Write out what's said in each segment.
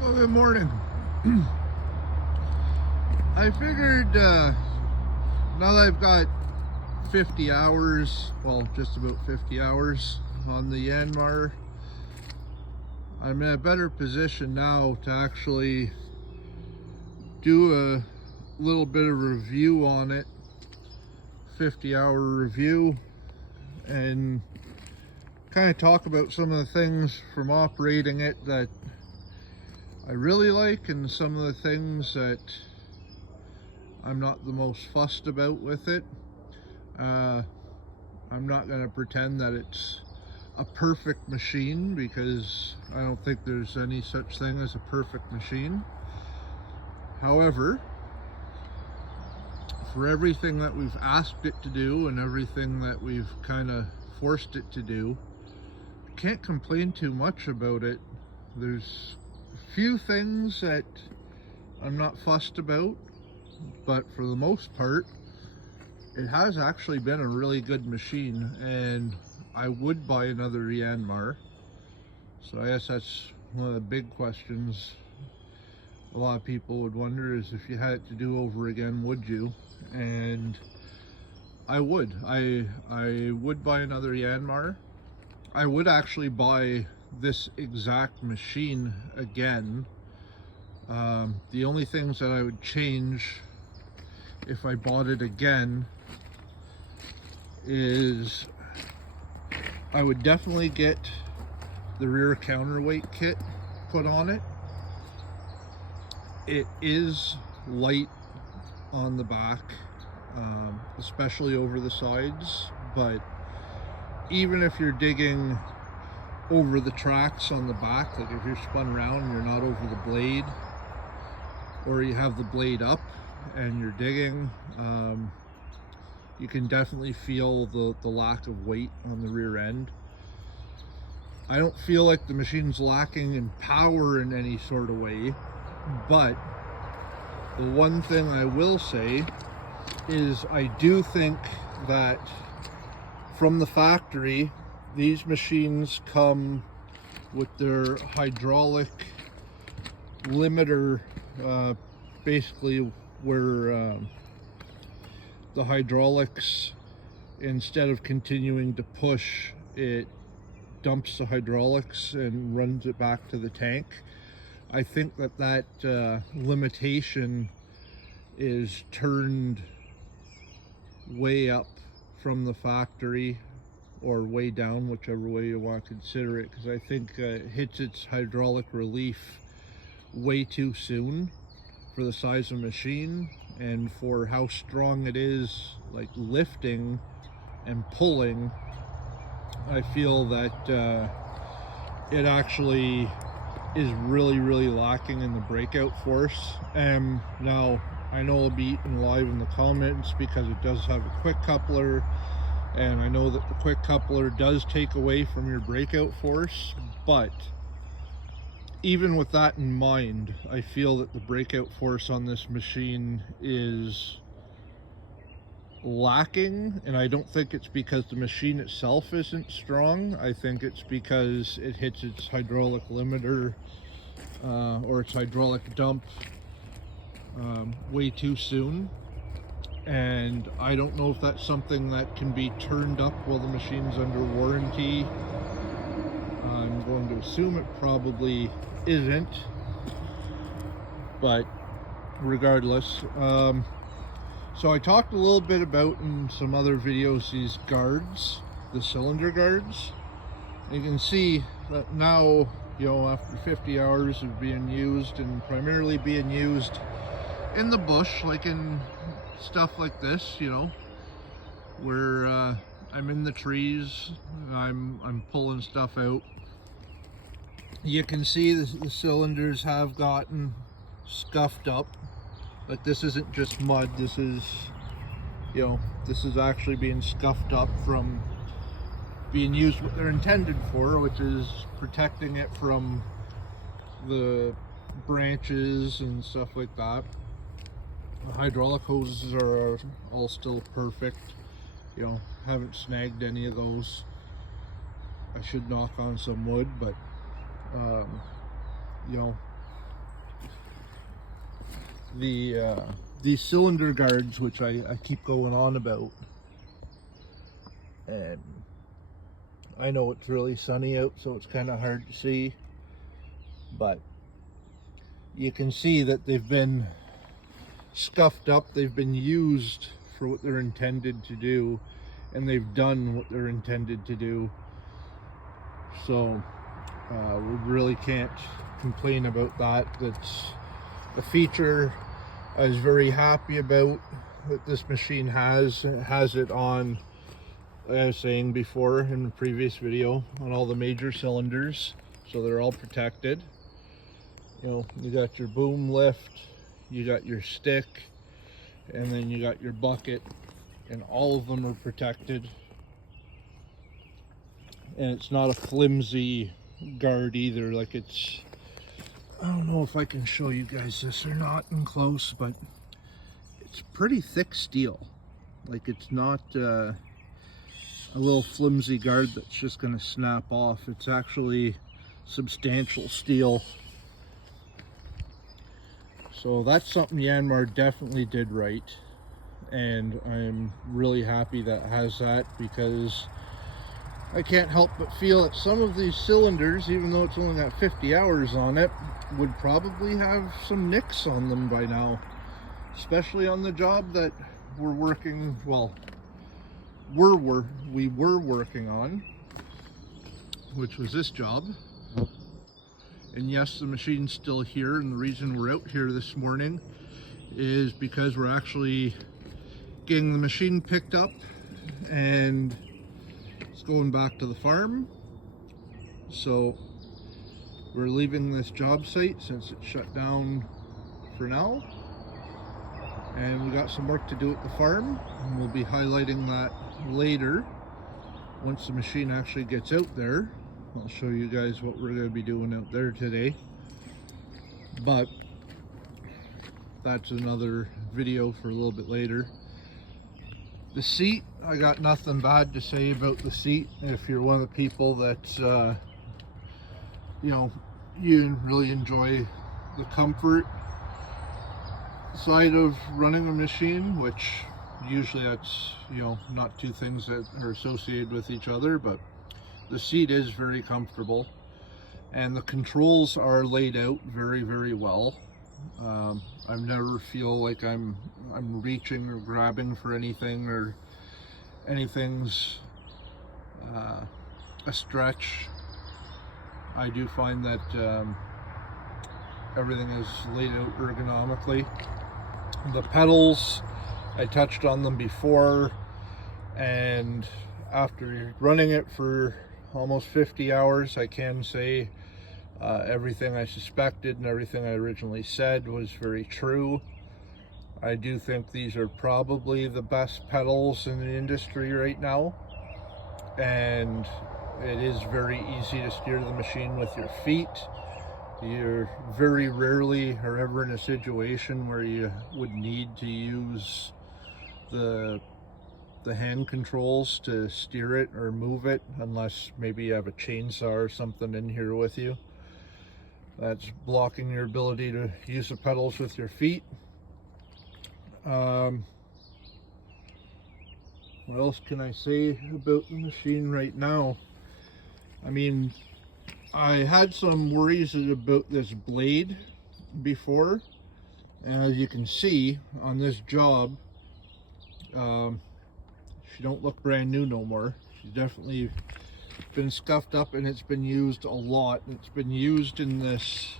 Well, good morning. I figured now that I've got 50 hours, well, just about 50 hours on the Yanmar, I'm in a better position now to actually do a little bit of review on it, 50-hour review, and kind of talk about some of the things from operating it that I really like and some of the things that I'm not the most fussed about with it. I'm not going to pretend that it's a perfect machine, because I don't think there's any such thing as a perfect machine. However, for everything that we've asked it to do and everything that we've kind of forced it to do, I can't complain too much about it. There's a few things that I'm not fussed about, but for the most part, it has actually been a really good machine, and I would buy another Yanmar. So I guess that's one of the big questions a lot of people would wonder, is if you had it to do over again, would you? And I would. I would buy another Yanmar. I would actually buy this exact machine again. The only things that I would change if I bought it again is I would definitely get the rear counterweight kit put on it. It is light on the back, especially over the sides, but even if you're digging over the tracks on the back, like if you're spun around and you're not over the blade, or you have the blade up and you're digging, you can definitely feel the lack of weight on the rear end. I don't feel like the machine's lacking in power in any sort of way, but the one thing I will say is I do think that from the factory, these machines come with their hydraulic limiter, basically where the hydraulics, instead of continuing to push, it dumps the hydraulics and runs it back to the tank. I think that limitation is turned way up from the factory, or way down, whichever way you want to consider it, because I think it hits its hydraulic relief way too soon for the size of the machine and for how strong it is, like lifting and pulling. I feel that it actually is really lacking in the breakout force. Now I know I'll be eaten alive in the comments because it does have a quick coupler, and I know that the quick coupler does take away from your breakout force, but even with that in mind, I feel that the breakout force on this machine is lacking, and I don't think it's because the machine itself isn't strong. I think it's because it hits its hydraulic limiter or its hydraulic dump way too soon, and I don't know if that's something that can be turned up while the machine's under warranty. I'm going to assume it probably isn't, but regardless, so I talked a little bit about in some other videos these guards, the cylinder guards. You can see that now, you know, after 50 hours of being used, and primarily being used in the bush, like in stuff like this, you know, where I'm in the trees, I'm pulling stuff out. You can see the cylinders have gotten scuffed up. Like, this isn't just mud, this is, you know, this is actually being scuffed up from being used what they're intended for, which is protecting it from the branches and stuff like that. The hydraulic hoses are all still perfect, you know, haven't snagged any of those. I should knock on some wood, but you know, these cylinder guards, which I keep going on about. And I know it's really sunny out, so it's kind of hard to see, but you can see that they've been scuffed up, they've been used for what they're intended to do, and they've done what they're intended to do. So we really can't complain about that. That's a feature I was very happy about that this machine has. It has it on, like I was saying before in the previous video, on all the major cylinders, so they're all protected. You know, you got your boom lift, you got your stick, and then you got your bucket, and all of them are protected. And it's not a flimsy guard either. Like, it's, I don't know if I can show you guys this or not in close, but it's pretty thick steel. Like, it's not a little flimsy guard that's just going to snap off. It's actually substantial steel. So that's something Yanmar definitely did right, and I'm really happy that it has that, because I can't help but feel that some of these cylinders, even though it's only got 50 hours on it, would probably have some nicks on them by now, especially on the job that we're working, well, we were working on, which was this job. And yes, the machine's still here, and the reason we're out here this morning is because we're actually getting the machine picked up and it's going back to the farm. So we're leaving this job site since it's shut down for now, and we got some work to do at the farm, and we'll be highlighting that later once the machine actually gets out there. I'll show you guys what we're going to be doing out there today, but that's another video for a little bit later. The seat, I got nothing bad to say about the seat. If you're one of the people that you know, you really enjoy the comfort side of running a machine, which usually that's, you know, not two things that are associated with each other, but the seat is very comfortable, and the controls are laid out very, very well. I never feel like I'm reaching or grabbing for anything, or anything's a stretch. I do find that everything is laid out ergonomically. The pedals, I touched on them before, and after running it for almost 50 hours, I can say everything I suspected and everything I originally said was very true. I do think these are probably the best pedals in the industry right now, and it is very easy to steer the machine with your feet. You're very rarely or ever in a situation where you would need to use the hand controls to steer it or move it, unless maybe you have a chainsaw or something in here with you that's blocking your ability to use the pedals with your feet. What else can I say about the machine right now? I mean, I had some worries about this blade before, and as you can see on this job, she don't look brand new no more. She's definitely been scuffed up, and it's been used a lot. It's been used in this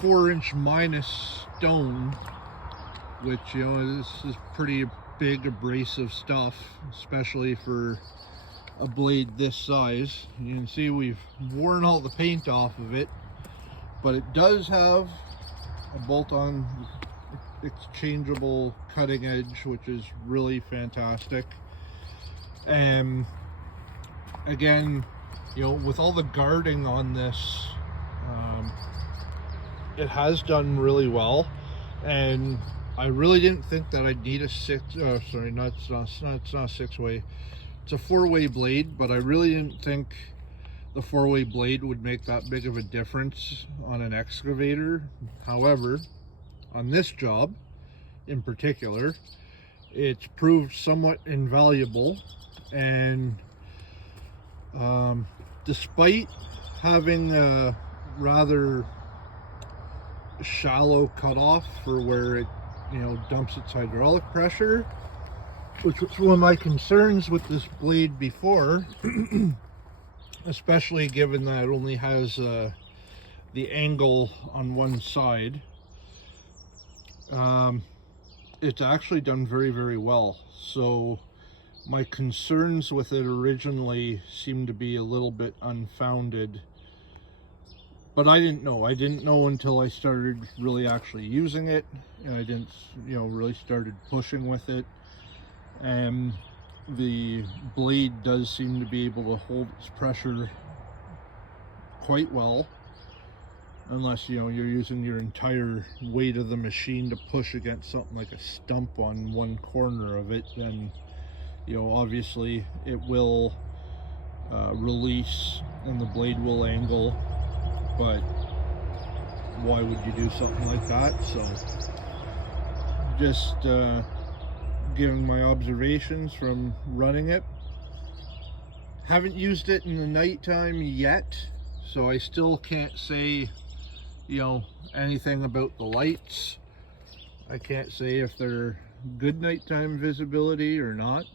4" minus stone, which, you know, this is pretty big abrasive stuff, especially for a blade this size. You can see we've worn all the paint off of it, but it does have a bolt-on exchangeable cutting edge, which is really fantastic. And again, you know, with all the guarding on this, it has done really well, and I really didn't think that I'd need a it's not a six-way, it's a four-way blade, but I really didn't think the four-way blade would make that big of a difference on an excavator. However, on this job in particular, it's proved somewhat invaluable. And despite having a rather shallow cutoff for where it, dumps its hydraulic pressure, which was one of my concerns with this blade before, especially given that it only has the angle on one side. It's actually done very, very well. So my concerns with it originally seemed to be a little bit unfounded, but I didn't know until I started really actually using it, and I didn't really started pushing with it. And the blade does seem to be able to hold its pressure quite well, unless you're using your entire weight of the machine to push against something like a stump on one corner of it. Then obviously it will release and the blade will angle, but why would you do something like that? So just giving my observations from running it. Haven't used it in the nighttime yet, so I still can't say anything about the lights. I can't say if they're good nighttime visibility or not.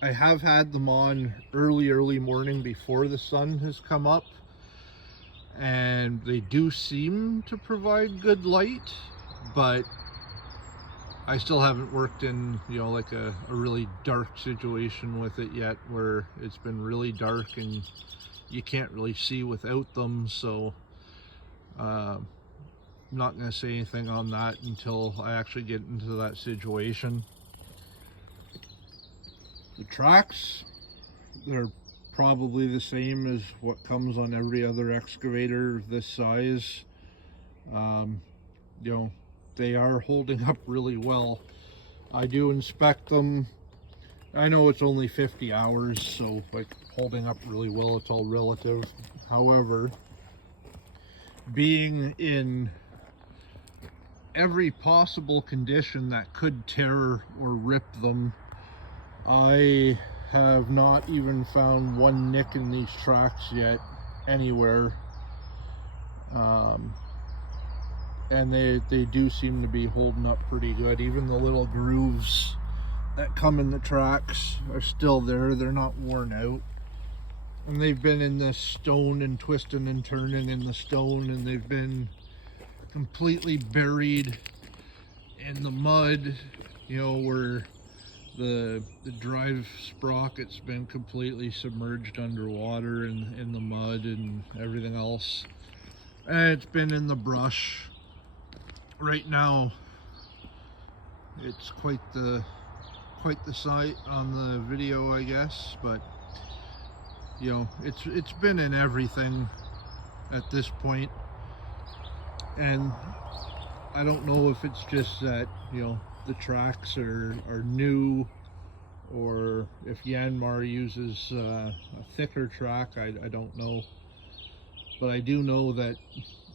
I have had them on early morning before the sun has come up, and they do seem to provide good light, but I still haven't worked in like a really dark situation with it yet, where it's been really dark and you can't really see without them. So I'm not going to say anything on that until I actually get into that situation. The tracks, they're probably the same as what comes on every other excavator this size. They are holding up really well. I do inspect them. I know it's only 50 hours, so like holding up really well, it's all relative. However, being in every possible condition that could tear or rip them, I have not even found one nick in these tracks yet anywhere. And they do seem to be holding up pretty good. Even the little grooves that come in the tracks are still there. They're not worn out. And they've been in this stone and twisting and turning in the stone, and they've been completely buried in the mud, where the drive sprocket's been completely submerged underwater in the mud and everything else. And it's been in the brush. Right now it's quite the sight on the video, I guess, but it's been in everything at this point. And I don't know if it's just that the tracks are new, or if Yanmar uses a thicker track. I don't know, but I do know that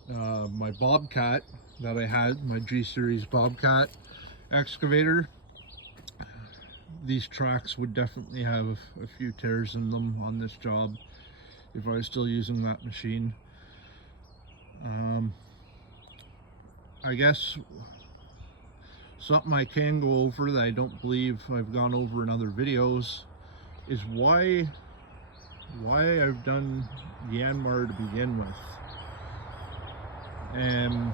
my Bobcat that I had, my G-Series Bobcat excavator, these tracks would definitely have a few tears in them on this job if I was still using that machine. I guess something I can go over that I don't believe I've gone over in other videos is why I've done Yanmar to begin with. And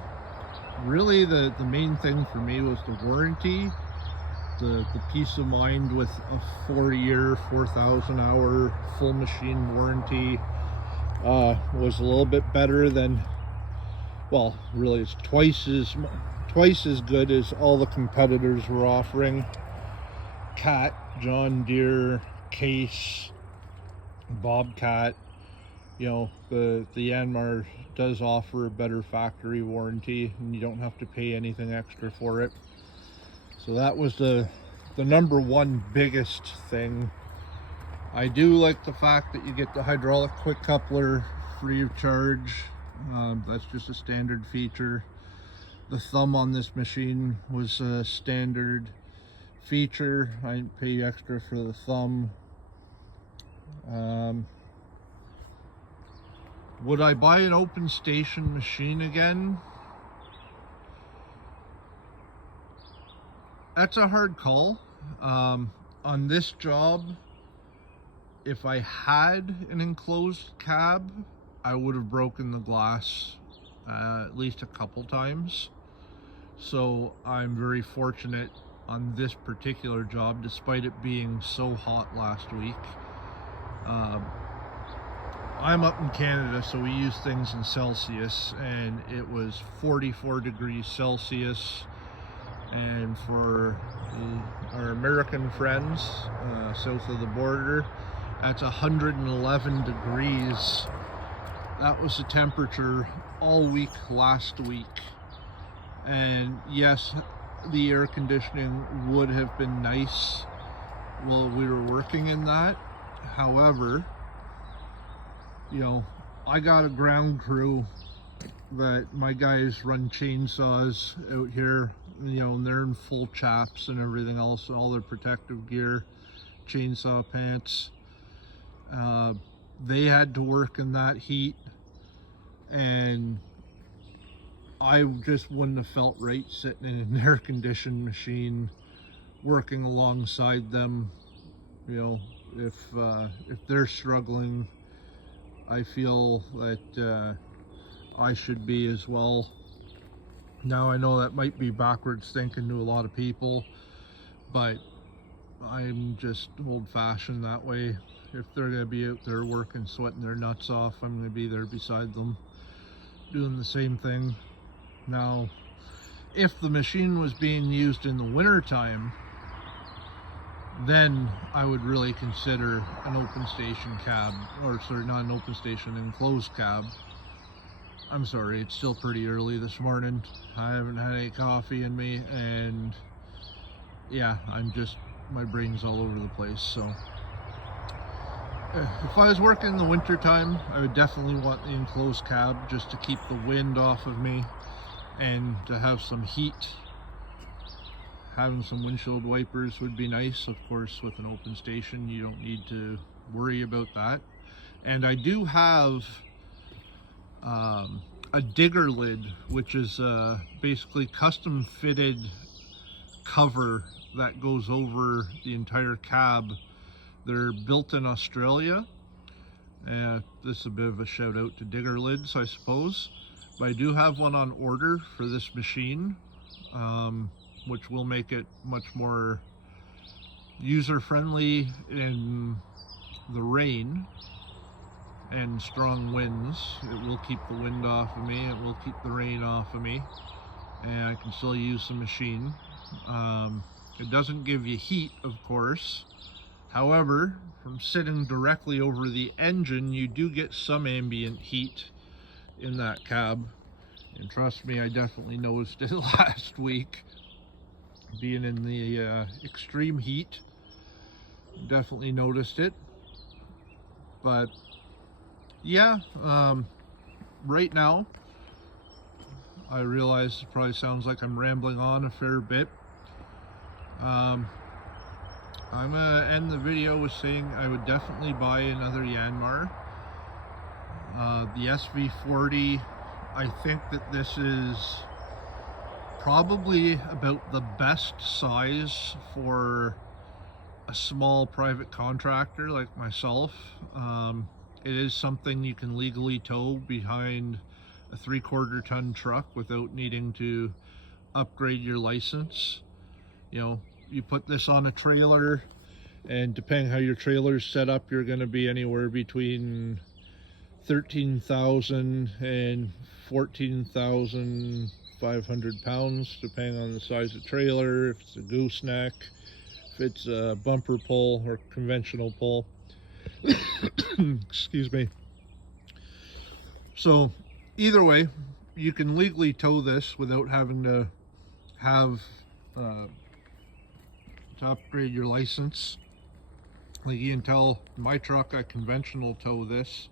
really the main thing for me was the warranty, the peace of mind with a 4-year, 4,000 hour full machine warranty was a little bit better than, well, really it's twice as good as all the competitors were offering. Cat, John Deere, Case, Bobcat. The Yanmar does offer a better factory warranty, and you don't have to pay anything extra for it. So that was the number one biggest thing. I do like the fact that you get the hydraulic quick coupler free of charge. That's just a standard feature. The thumb on this machine was a standard feature. I didn't pay extra for the thumb. Would I buy an open station machine again? That's a hard call. On this job, if I had an enclosed cab, I would have broken the glass at least a couple times. So I'm very fortunate on this particular job, despite it being so hot last week. I'm up in Canada, so we use things in Celsius, and it was 44 degrees Celsius. And for our American friends south of the border, that's 111 degrees. That was the temperature all week last week. And yes, the air conditioning would have been nice while we were working in that. However, you know, I got a ground crew that my guys run chainsaws out here, you know, and they're in full chaps and everything else, all their protective gear, chainsaw pants. They had to work in that heat, and I just wouldn't have felt right sitting in an air-conditioned machine working alongside them. You know, if they're struggling, I feel that I should be as well. Now I know that might be backwards thinking to a lot of people, but I'm just old-fashioned that way. If they're going to be out there working, sweating their nuts off, I'm going to be there beside them doing the same thing. Now, if the machine was being used in the winter time, then I would really consider an open station cab, or sorry, not an open station, enclosed cab. I'm sorry, it's still pretty early this morning. I haven't had any coffee in me, and yeah, my brain's all over the place. So if I was working in the winter time, I would definitely want the enclosed cab just to keep the wind off of me and to have some heat. Having some windshield wipers would be nice. Of course, with an open station, you don't need to worry about that. And I do have a digger lid, which is basically custom fitted cover that goes over the entire cab. They're built in Australia. This is a bit of a shout out to digger lids, I suppose. But I do have one on order for this machine, which will make it much more user-friendly in the rain and strong winds. It will keep the wind off of me, it will keep the rain off of me, and I can still use the machine. It doesn't give you heat, of course. However, from sitting directly over the engine, you do get some ambient heat in that cab. And trust me, I definitely noticed it last week. Being in the extreme heat, definitely noticed it. But yeah, right now, I realize it probably sounds like I'm rambling on a fair bit. I'm gonna end the video with saying I would definitely buy another Yanmar. The SV40, I think that this is probably about the best size for a small private contractor like myself. It is something you can legally tow behind a 3/4 ton truck without needing to upgrade your license. You know, you put this on a trailer, and depending how your trailer's set up, you're going to be anywhere between 13,000 and 14,500 pounds, depending on the size of the trailer, if it's a gooseneck, if it's a bumper pull or conventional pull. Excuse me. So either way, you can legally tow this without having to have to upgrade your license. Like you can tell, my truck, I conventional tow this,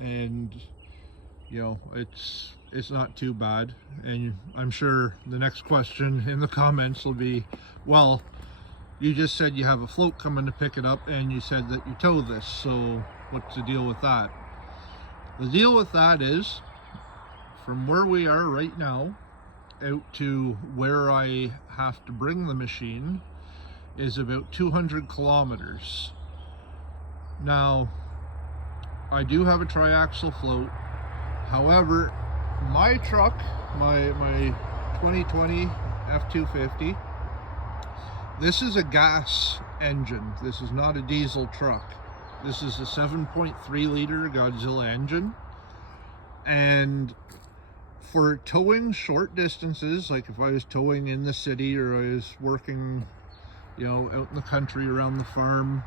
and you know, it's not too bad. And I'm sure the next question in the comments will be, well, you just said you have a float coming to pick it up and you said that you tow this, so what's the deal with that? The deal with that is, from where we are right now out to where I have to bring the machine is about 200 kilometers. Now, I do have a triaxle float. However, my truck, my 2020 F250, this is a gas engine. This is not a diesel truck. This is a 7.3 liter Godzilla engine. And for towing short distances, like if I was towing in the city or I was working, you know, out in the country around the farm,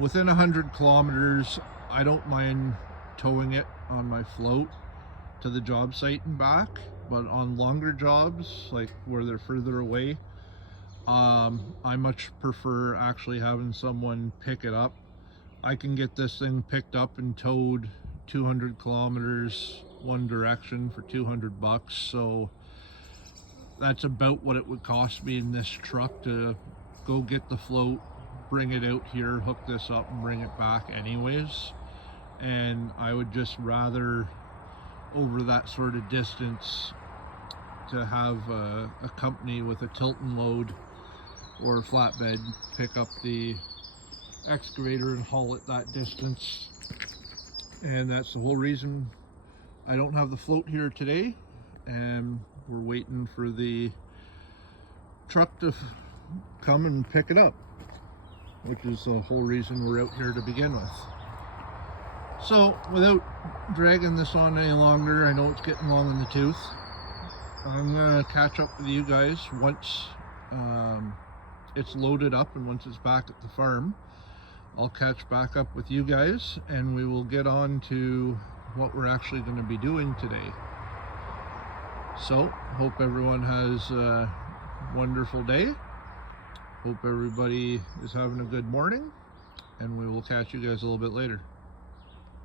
within 100 kilometers, I don't mind towing it on my float to the job site and back. But on longer jobs, like where they're further away, I much prefer actually having someone pick it up. I can get this thing picked up and towed 200 kilometers one direction for 200 bucks. So that's about what it would cost me in this truck to go get the float, bring it out here, hook this up and bring it back anyways. And I would just rather, over that sort of distance, to have a company with a tilt and load or a flatbed pick up the excavator and haul it that distance. And that's the whole reason I don't have the float here today, and we're waiting for the truck to come and pick it up, which is the whole reason we're out here to begin with. So without dragging this on any longer, I know it's getting long in the tooth, I'm gonna catch up with you guys once it's loaded up, and once it's back at the farm I'll catch back up with you guys and we will get on to what we're actually going to be doing today. So hope everyone has a wonderful day. Hope everybody is having a good morning, and we will catch you guys a little bit later.